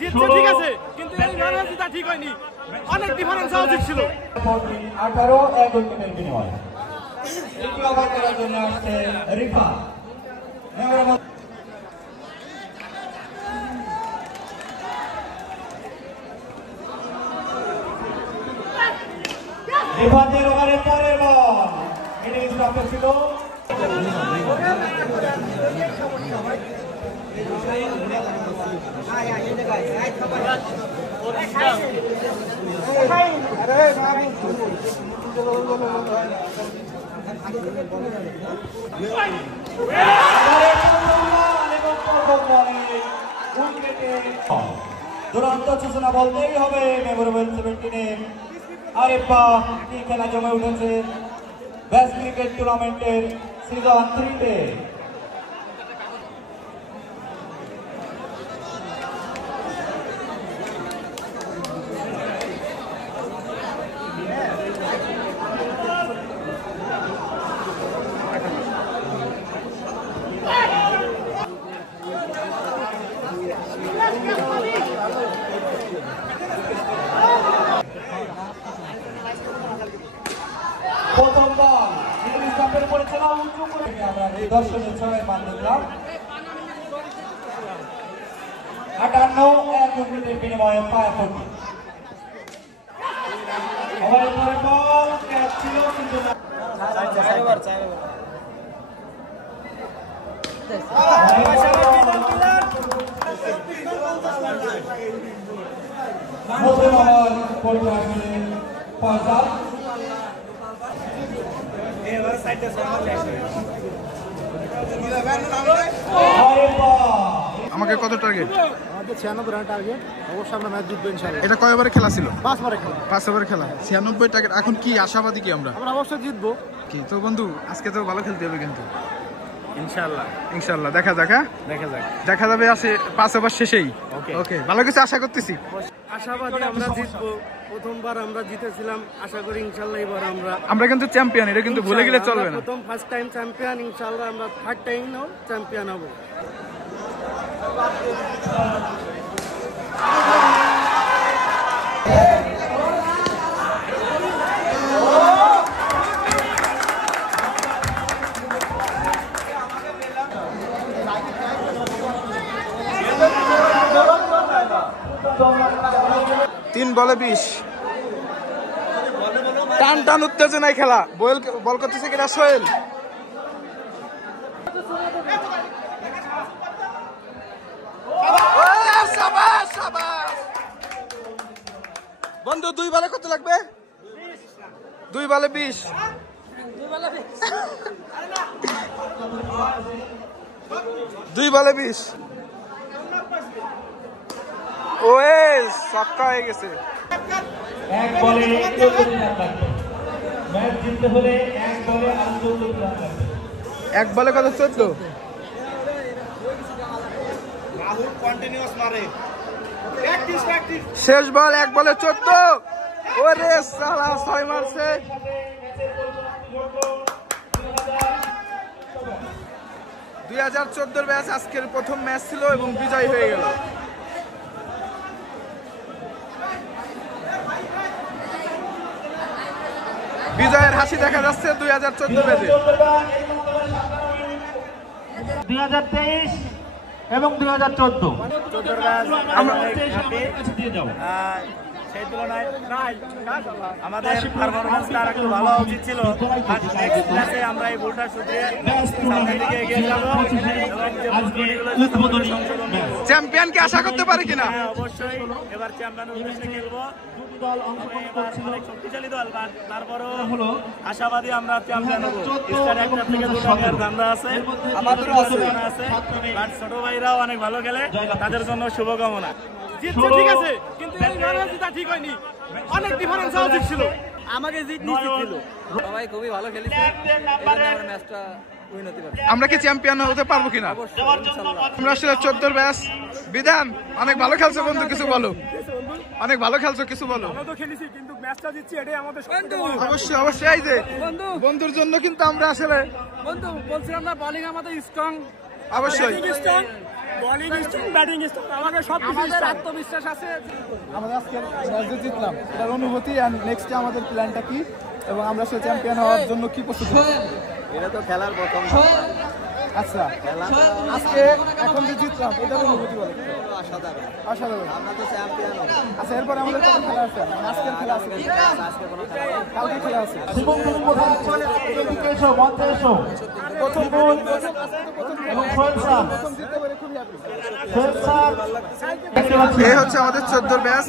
জিতছে ঠিক আছে, কিন্তু এই রানে জিতা ঠিক হয়নি, অনেক ডিফারেন্স হওয়া উচিত ছিল। 18-1 উইকেটের বিনিময়ে একটি ওভার করার জন্য আসছে রিফা। রিফাতের ওভারের পরের বল মিডিল স্টপে ছিল। দুরন্ত সূচনা বলতেই হবে মেমোরেবল 17-এর। আরেপা কি খেলা জমে উঠেছে বেস্ট ক্রিকেট টুর্নামেন্টের সিজন 3-তে। প্রথম বল মিডল স্টম্পের উপরে চলা উঁচু করে আমরা দর্শনের ছয়ের মান দেখলাম। 58-1 উইকেটের বিনিময়ে 5 উইকেট। ওভারের পরে বল ক্যাচ ছিল কিন্তু প্রথম ওভার করতে আসলে ফয়সাল। আমাকে কত টার্গেট? আমাদের 96 রান টার্গেট, অবশ্যই আমরা ম্যাচ জিতবো ইনশাআল্লাহ। এটা কয় ওভারে খেলা ছিল? 5 ওভারে খেলা। 5 ওভারে খেলা, 96 টার্গেট। এখন কি আশাবাদী কি আমরা অবশ্যই জিতবো। কি তো বন্ধু, আজকে তো ভালো খেলতে হবে কিন্তু ইনশাআল্লাহ। ইনশাআল্লাহ দেখা যাক। দেখা যাবে আসে 5 ওভার শেষেই। ওকে, ভালো কিছু আশা করতেছি। আশাবাদী আমরা জিতবো। প্রথমবার আমরা জিতেছিলাম, আশা করি ইনশাআল্লাহ এবার আমরা কিন্তু চ্যাম্পিয়ন, এটা কিন্তু ভুলে গেলে চলবে না। প্রথম ফার্স্ট টাইম চ্যাম্পিয়ন, ইনশাআল্লাহ আমরা থার্ড টাইম চ্যাম্পিয়ন হব। তিন বলে 20। টান টান উত্তেজনায় খেলা। বল করতেছে কিনা সোহেল। বন্ধু 2 বলে কত লাগবে? 2 বলে 20। 2 বলে 20। ওয়ে ছক্কা হয়ে গেছে। এক বলে 14 রান লাগবে। ম্যাচ জিততে হলে এক বলে 14 রান লাগবে। এক বলে কত? 14। রাহুল কন্টিনিউয়াস মারে। প্র্যাকটিস। শেষ বল, এক বলে 14। ওরে সালা 6 মারছে। 2014 ব্যাচ আজকের প্রথম ম্যাচ ছিল এবং বিজয় হয়ে গেল। বিজয়ের হাসি দেখা যাচ্ছে 2014 ব্যাচে। 2023 এবং 2014 সেই তুলনায় আমাদের পারফরমেন্সটা আরেকটু ভালো হওয়া উচিত ছিল। ম্যাচে আমরা এই ভুলটা শুধরিয়ে সামনের দিকে এগিয়ে যাব এবং চ্যাম্পিয়নকে আশা করতে পারে কিনা? অবশ্যই এবার চ্যাম্পিয়নের উদ্দেশ্যে খেলবো। শক্তিশালী দল, তারপরও আশাবাদী আমরা চ্যাম্পিয়ন হবো। একটা থেকে দুটো ধান্দা আছে, আমাদেরও আছে, আর ছোট ভাইরাও অনেক ভালো খেলে, তাদের জন্য শুভকামনা। জিতছে ঠিক আছে, কিন্তু এই রানে জিতা ঠিক হয়নি, অনেক ডিফারেন্স হওয়া উচিত ছিল। আমাকে জিত নিশ্চিত ছিল। সবাই খুবই ভালো খেলেছে, ম্যাচটা উইন হতে পারে। আমরা কি চ্যাম্পিয়ন হতে পারবো কিনা? আমরা আসলে 14 ব্যাচ বিধান অনেক ভালো খেলছো বন্ধু, কিছু বলো। অনেক ভালো খেলছো, কিছু বলো। আমরা তো খেলেছি কিন্তু ম্যাচটা জিতছি, এটাই আমাদের অবশ্যই অবশ্যই। এই যে বন্ধুর জন্য কিন্তু আমরা আসলে বন্ধু বলছিলাম না, বোলিং আমাদের স্ট্রং, অবশ্যই বোলিং স্ট্রং, ব্যাটিং স্ট্রং, আমাদের সব আমাদের আত্মবিশ্বাস আছে। আমাদের আজকে ম্যাচ জিতলাম, এটার অনুভূতি আর নেক্সটে আমাদের প্ল্যানটা কি এবং আমরা সে চ্যাম্পিয়ন হওয়ার জন্য কি প্রস্তুতি? এটা তো খেলার প্রথম আচ্ছা, আজকে এখন যে জিতলাম এটার অনুভূতি বলে। অসাধারণ, অসাধারণ। আমরা তো চ্যাম্পিয়ন হব। আচ্ছা, এরপরে আমাদের কত খেলা আছে? আজকের খেলা আছে, আজকে কোনো খেলা নেই। কালকে খেলা আছে। শিবম তুমি কোথায় এদিকে এসো, মঞ্চে এসো। শিবম এবং সোহেল স্যার, প্রথম জিততে পেরে খুবই হ্যাপি। সোহেল স্যার দেখতে পাচ্ছি। এই হচ্ছে আমাদের 14 ব্যাচ।